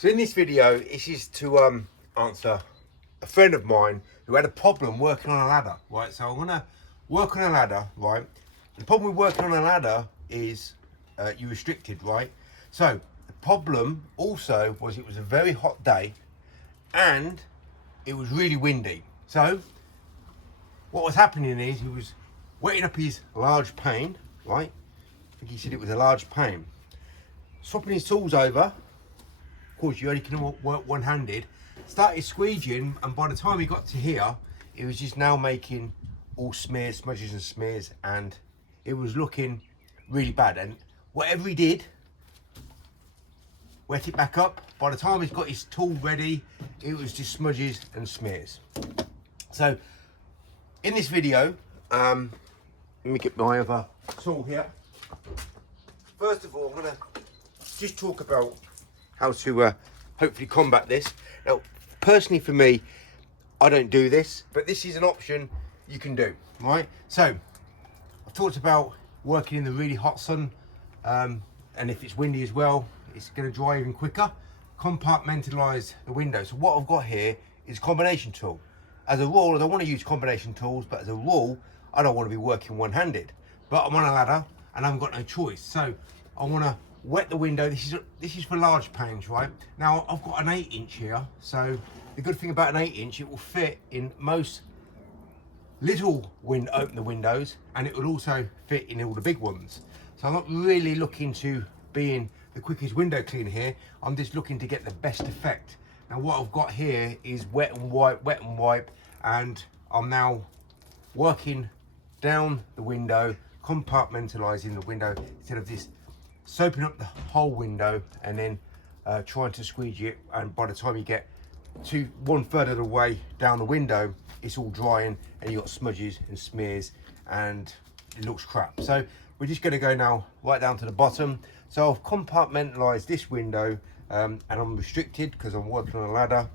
So in this video, this is to answer a friend of mine who had a problem working on a ladder, right? So I'm gonna work on a ladder, right? The problem with working on a ladder is you're restricted, right? So the problem also was it was a very hot day and it was really windy. So what was happening is he was wetting up his large pane, right? I think he said it was a large pane. Swapping his tools over. Of course, you only can work one-handed. Started squeegeeing, and by the time he got to here, it was just now making all smears, smudges and smears, and it was looking really bad. And whatever he did, wet it back up. By the time he's got his tool ready, it was just smudges and smears. So, in this video, let me get my other tool here. First of all, I'm gonna just talk about how to hopefully combat this. Now, personally for me, I don't do this, but this is an option you can do, right? So, I've talked about working in the really hot sun, and if it's windy as well, it's gonna dry even quicker. Compartmentalize the window. So what I've got here is a combination tool. As a rule, I don't want to use combination tools, but as a rule, I don't want to be working one-handed. But I'm on a ladder and I haven't got no choice. So I want to wet the window. This is for large panes, right? Now I've got an 8-inch here. So the good thing about an 8-inch, it will fit in most little open the windows, and it will also fit in all the big ones. So I'm not really looking to being the quickest window cleaner here. I'm just looking to get the best effect. Now what I've got here is wet and wipe, and I'm now working down the window, compartmentalizing the window instead of this soaping up the whole window and then trying to squeegee it, and by the time you get to 1/3 of the way down the window, it's all drying and you've got smudges and smears and it looks crap. So we're just going to go now right down to the bottom. So I've compartmentalized this window, and I'm restricted because I'm working on a ladder.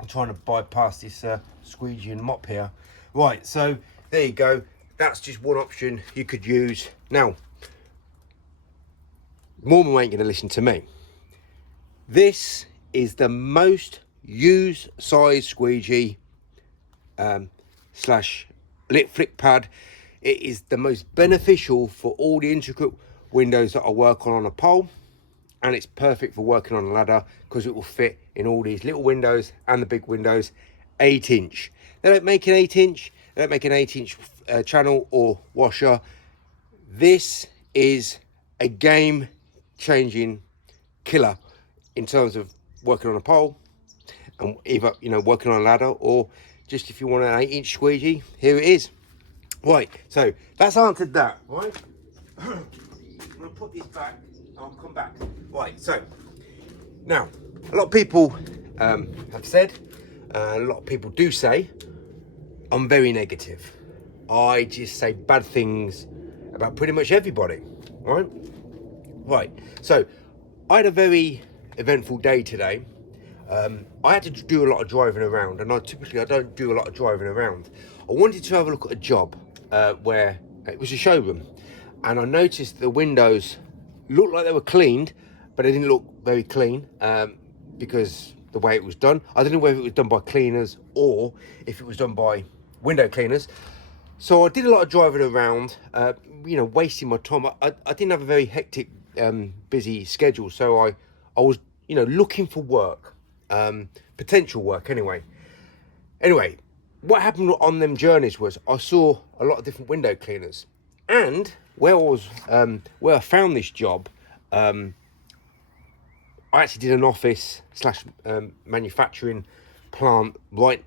I'm trying to bypass this squeegee and mop here. Right, so there you go. That's just one option you could use. Now, Mormon ain't going to listen to me. This is the most used size squeegee slash lip flick pad. It is the most beneficial for all the intricate windows that I work on a pole, and it's perfect for working on a ladder because it will fit in all these little windows and the big windows. 8-inch. They don't make an 8-inch. They don't make an 8-inch channel or washer. This is a game-changing killer in terms of working on a pole, and either working on a ladder, or just if you want an 8-inch squeegee, here it is. Right, so that's answered that, right? I'm gonna put this back, I'll come back. Right, so now a lot of people have said, a lot of people do say, I'm very negative. I just say bad things about pretty much everybody, right? Right, so I had a very eventful day today. I had to do a lot of driving around, and I don't do a lot of driving around. I wanted to have a look at a job where it was a showroom, and I noticed the windows looked like they were cleaned, but they didn't look very clean because the way it was done. I don't know whether it was done by cleaners or if it was done by window cleaners. So I did a lot of driving around, wasting my time. I didn't have a very hectic, busy schedule, so I was, looking for work, potential work anyway. Anyway, what happened on them journeys was I saw a lot of different window cleaners, and where I found this job, I actually did an office slash manufacturing plant right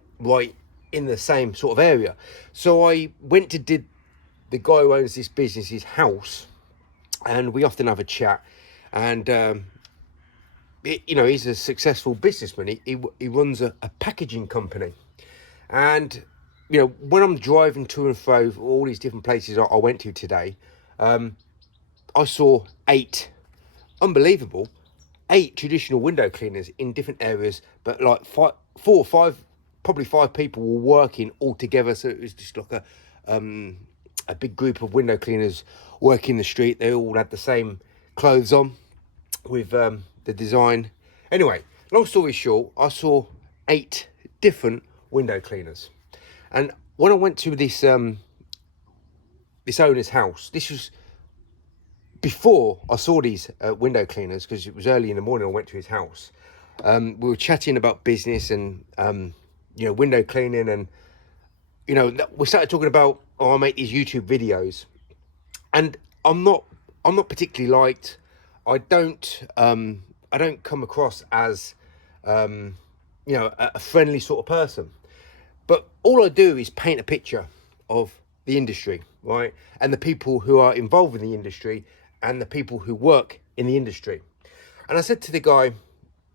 in the same sort of area. So I went to the guy who owns this business's house, and we often have a chat, and he's a successful businessman. He runs a packaging company, and when I'm driving to and fro all these different places I went to today, I saw 8 traditional window cleaners in different areas, but like 4 or 5, probably 5 people were working all together. So it was just like a big group of window cleaners working the street. They all had the same clothes on with the design. Anyway, Long story short, I saw 8 different window cleaners. And when I went to this this owner's house, this was before I saw these window cleaners, because it was early in the morning. I went to his house. We were chatting about business and window cleaning, and we started talking about, I make these YouTube videos, and I'm not particularly liked. I don't come across as a friendly sort of person. But all I do is paint a picture of the industry, right? And the people who are involved in the industry and the people who work in the industry. And I said to the guy,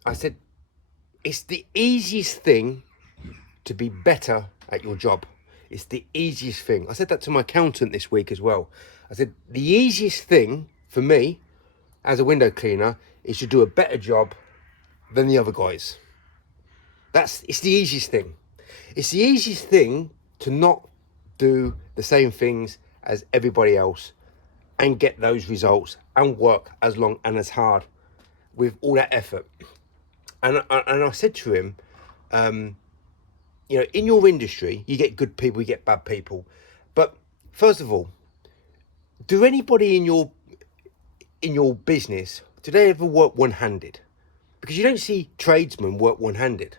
it's the easiest thing to be better at your job. It's the easiest thing. I said that to my accountant this week as well. I said, the easiest thing for me as a window cleaner is to do a better job than the other guys. It's the easiest thing. It's the easiest thing to not do the same things as everybody else and get those results and work as long and as hard with all that effort. And I said to him, in your industry, you get good people, you get bad people. But first of all, do anybody in your business, do they ever work one-handed? Because you don't see tradesmen work one-handed.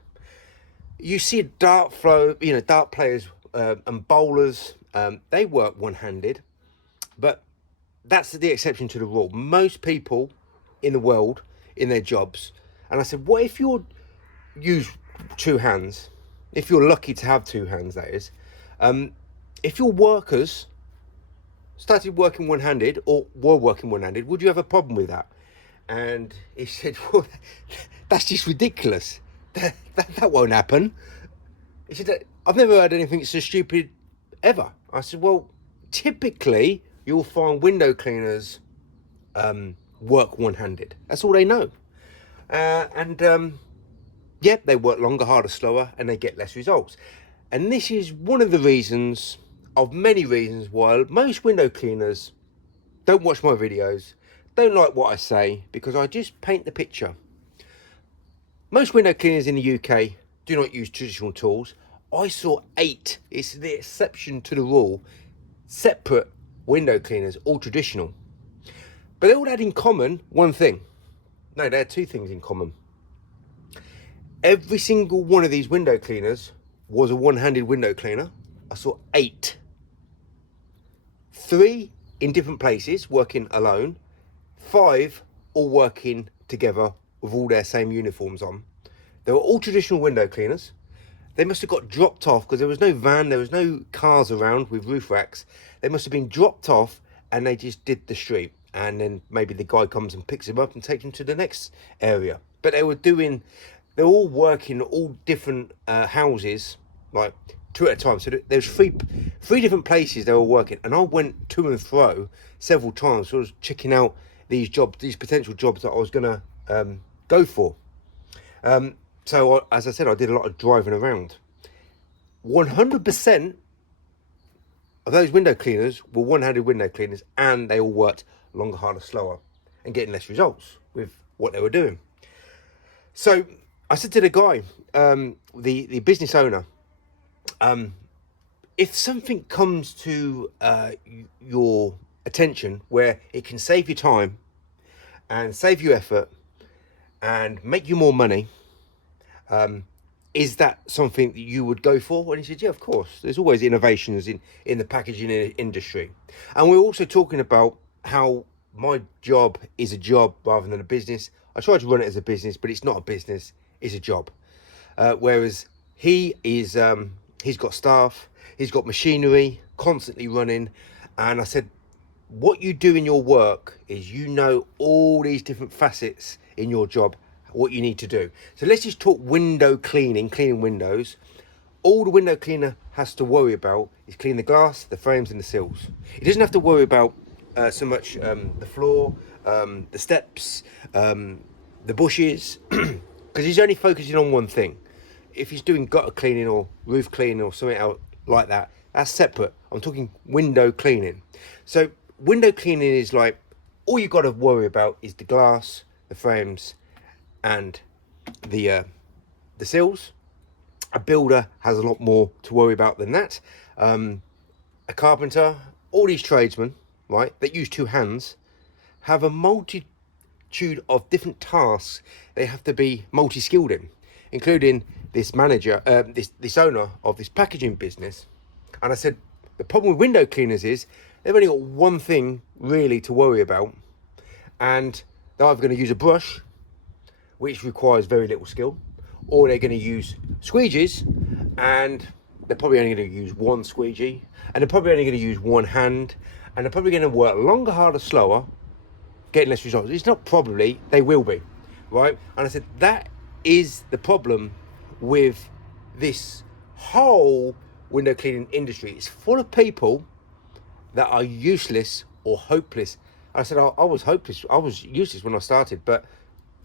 You see dart players and bowlers, they work one-handed, but that's the exception to the rule. Most people in the world, in their jobs, and I said, what if you use two hands? If you're lucky to have two hands, that is. If your workers started working one-handed or were working one-handed, would you have a problem with that? And he said, well, that's just ridiculous. That won't happen. He said, I've never heard anything so stupid ever. I said, well, typically you'll find window cleaners work one-handed. That's all they know. They work longer, harder, slower, and they get less results. And this is one of the reasons, of many reasons, why most window cleaners don't watch my videos, don't like what I say, because I just paint the picture. Most window cleaners in the UK do not use traditional tools. I saw 8, it's the exception to the rule, separate window cleaners, all traditional. But they all had in common one thing. No, they had 2 things in common. Every single one of these window cleaners was a one-handed window cleaner. I saw 8. 3 in different places, working alone. 5 all working together with all their same uniforms on. They were all traditional window cleaners. They must have got dropped off because there was no van, there was no cars around with roof racks. They must have been dropped off and they just did the street. And then maybe the guy comes and picks them up and takes them to the next area. But they were all working all different houses, like 2 at a time. So there was three different places they were working. And I went to and fro several times. So I was checking out these potential jobs that I was going to go for. So as I said, I did a lot of driving around. 100% of those window cleaners were one-handed window cleaners, and they all worked longer, harder, slower, and getting less results with what they were doing. So I said to the guy, the business owner, if something comes to your attention where it can save you time and save you effort and make you more money, is that something that you would go for? And he said, yeah, of course. There's always innovations in the packaging industry. And we're also talking about how my job is a job rather than a business. I try to run it as a business, but it's not a business, it's a job. Whereas he's got staff, he's got machinery constantly running. And I said, what you do in your work is all these different facets in your job, what you need to do. So let's just talk window cleaning windows. All the window cleaner has to worry about is clean the glass, the frames and the sills. He doesn't have to worry about so much the floor, the steps, the bushes, because he's only focusing on one thing. If he's doing gutter cleaning or roof cleaning or something else like that, that's separate. I'm talking window cleaning. So window cleaning is like, all you got to worry about is the glass, the frames, and the sills. A builder has a lot more to worry about than that. A carpenter, all these tradesmen, right, that use two hands, have a multitude of different tasks they have to be multi-skilled in, including this manager, this owner of this packaging business. And I said, the problem with window cleaners is they've only got one thing really to worry about, and they're either going to use a brush, which requires very little skill, or they're going to use squeegees, and they're probably only going to use one squeegee, and they're probably only going to use one hand, and they're probably going to work longer, harder, slower, getting less results. It's not probably, they will be, right? And I said, that is the problem with this whole window cleaning industry. It's full of people that are useless or hopeless. I said, I was hopeless, I was useless when I started, but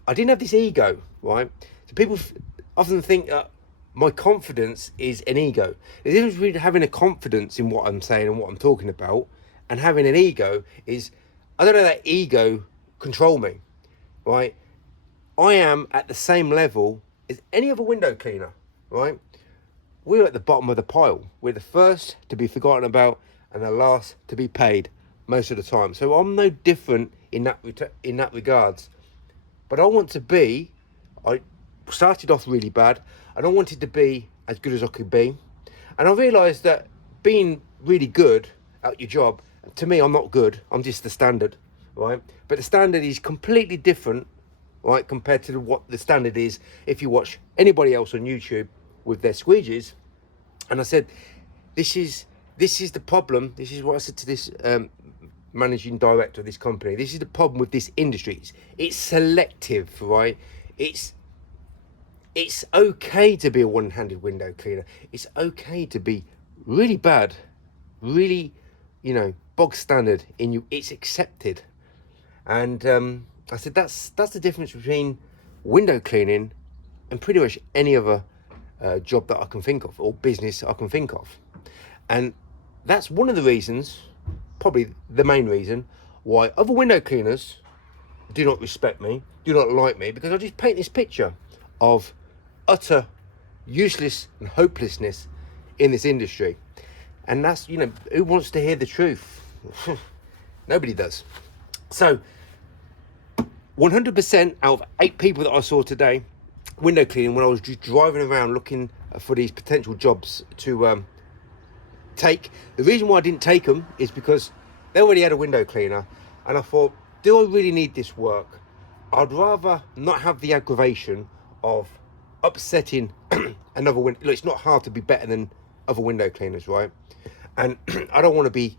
I didn't have this ego, right? So people often think my confidence is an ego. The difference between having a confidence in what I'm saying and what I'm talking about and having an ego is, I don't know, that ego control me, right? I am at the same level as any other window cleaner, right? We're at the bottom of the pile. We're the first to be forgotten about and the last to be paid most of the time. So I'm no different in that regards. But I want to be, I started off really bad, and I wanted to be as good as I could be. And I realised that being really good at your job, to me, I'm not good, I'm just the standard, right? But the standard is completely different, right, compared to what the standard is if you watch anybody else on YouTube with their squeegees. And I said, this is the problem. This is what I said to this managing director of this company. This is the problem with this industry. It's selective, right? It's okay to be a one-handed window cleaner. It's okay to be really bad, really, bog standard in you. It's accepted. And I said that's the difference between window cleaning and pretty much any other job that I can think of, or business I can think of. And that's one of the reasons, probably the main reason, why other window cleaners do not respect me, do not like me, because I just paint this picture of utter useless and hopelessness in this industry. And that's, who wants to hear the truth? Nobody does. So 100% out of 8 people that I saw today window cleaning, when I was just driving around looking for these potential jobs to take, the reason why I didn't take them is because they already had a window cleaner, and I thought, do I really need this work? I'd rather not have the aggravation of upsetting another window. Look, it's not hard to be better than other window cleaners, right? And I don't want to be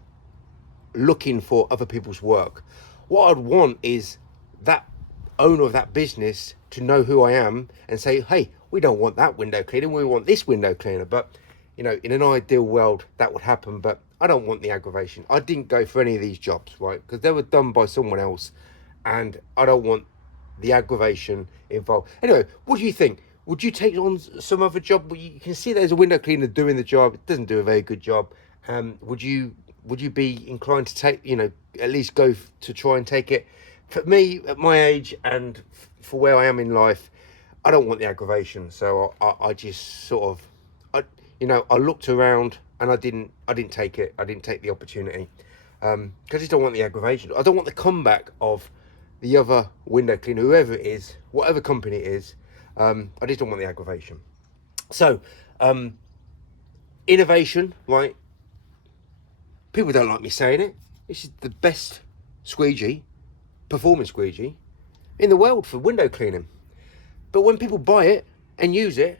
looking for other people's work. What I'd want is that owner of that business to know who I am and say, hey, we don't want that window cleaner, we want this window cleaner. But in an ideal world that would happen, but I don't want the aggravation. I didn't go for any of these jobs, right? Because they were done by someone else, and I don't want the aggravation involved. Anyway, what do you think? Would you take on some other job? You can see there's a window cleaner doing the job. It doesn't do a very good job. Would you be inclined to take, at least go to try and take it? For me, at my age and for where I am in life, I don't want the aggravation. So I just sort of, I looked around and I didn't take it. I didn't take the opportunity because I just don't want the aggravation. I don't want the comeback of the other window cleaner, whoever it is, whatever company it is. I just don't want the aggravation. So, innovation, right? People don't like me saying it. This is the best performing squeegee in the world for window cleaning. But when people buy it and use it,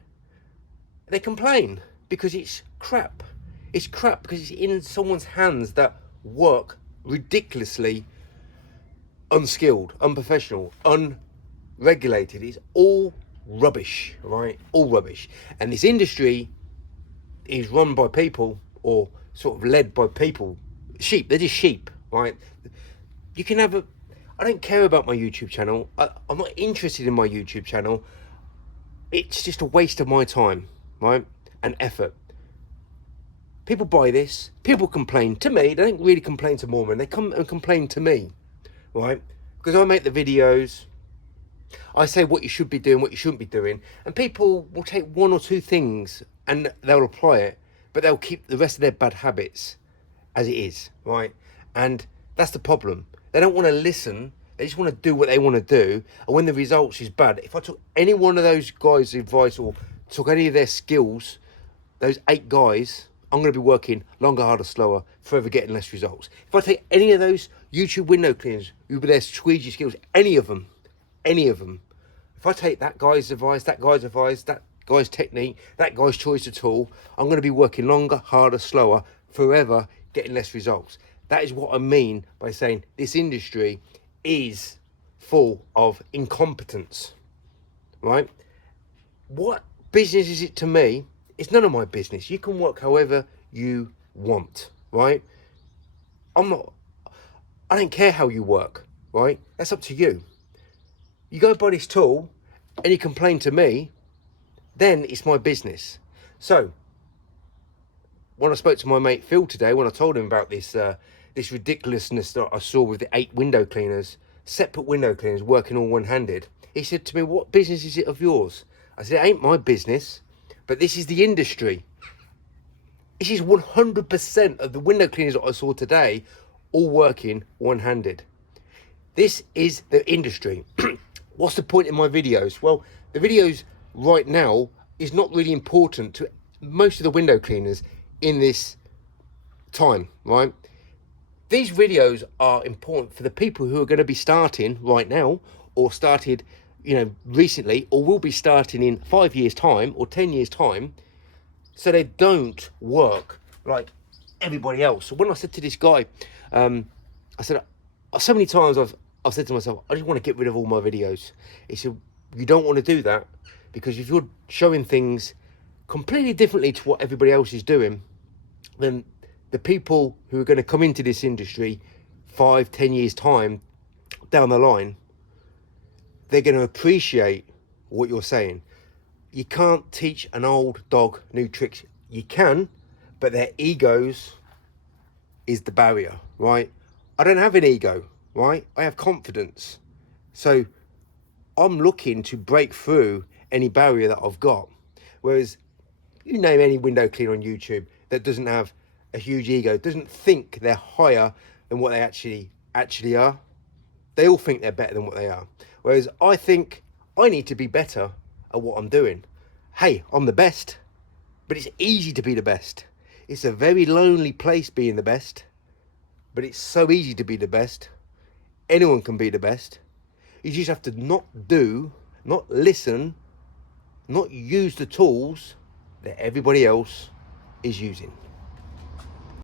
they complain because it's crap. It's crap because it's in someone's hands that work ridiculously unskilled, unprofessional, unregulated. It's all rubbish, right? All rubbish. And this industry is run by people, or sort of led by people. Sheep, they're just sheep, right? You can have I don't care about my YouTube channel. I'm not interested in my YouTube channel. It's just a waste of my time, right? And effort. People buy this. People complain to me. They don't really complain to Mormon. They come and complain to me, right? Because I make the videos. I say what you should be doing, what you shouldn't be doing, and people will take one or two things and they'll apply it, but they'll keep the rest of their bad habits as it is, right? And that's the problem. They don't want to listen. They just want to do what they want to do. And when the results is bad, if I took any one of those guys' advice or took any of their skills, those 8 guys, I'm going to be working longer, harder, slower, forever getting less results. If I take any of those YouTube window cleaners with their squeegee skills, any of them, if I take that guy's advice, that guy's technique, that guy's choice of tool, I'm going to be working longer, harder, slower, forever getting less results. That is what I mean by saying this industry is full of incompetence, right? What business is it to me? It's none of my business. You can work however you want, right? I don't care how you work, right? That's up to you. You go buy this tool and you complain to me, then it's my business. So when I spoke to my mate Phil today, when I told him about this ridiculousness that I saw with the 8 window cleaners, separate window cleaners working all one-handed, he said to me, what business is it of yours? I said, it ain't my business, but this is the industry. This is 100% of the window cleaners that I saw today, all working one-handed. This is the industry. What's the point in my videos? Well, the videos right now is not really important to most of the window cleaners in this time, right? These videos are important for the people who are going to be starting right now, or started, recently, or will be starting in 5 years' time or 10 years' time, so they don't work like everybody else. So when I said to this guy, I said, so many times I've said to myself, I just want to get rid of all my videos. He said, you don't want to do that, because if you're showing things completely differently to what everybody else is doing, then the people who are going to come into this industry 5-10 years time down the line, they're going to appreciate what you're saying. You can't teach an old dog new tricks. You can, but their egos is the barrier, right? I don't have an ego, right? I have confidence. So I'm looking to break through any barrier that I've got. Whereas you name any window cleaner on YouTube that doesn't have a huge ego, doesn't think they're higher than what they actually are. They all think they're better than what they are. Whereas I think I need to be better at what I'm doing. Hey, I'm the best, but it's easy to be the best. It's a very lonely place being the best, but it's so easy to be the best. Anyone can be the best. You just have to not listen, not use the tools that everybody else is using.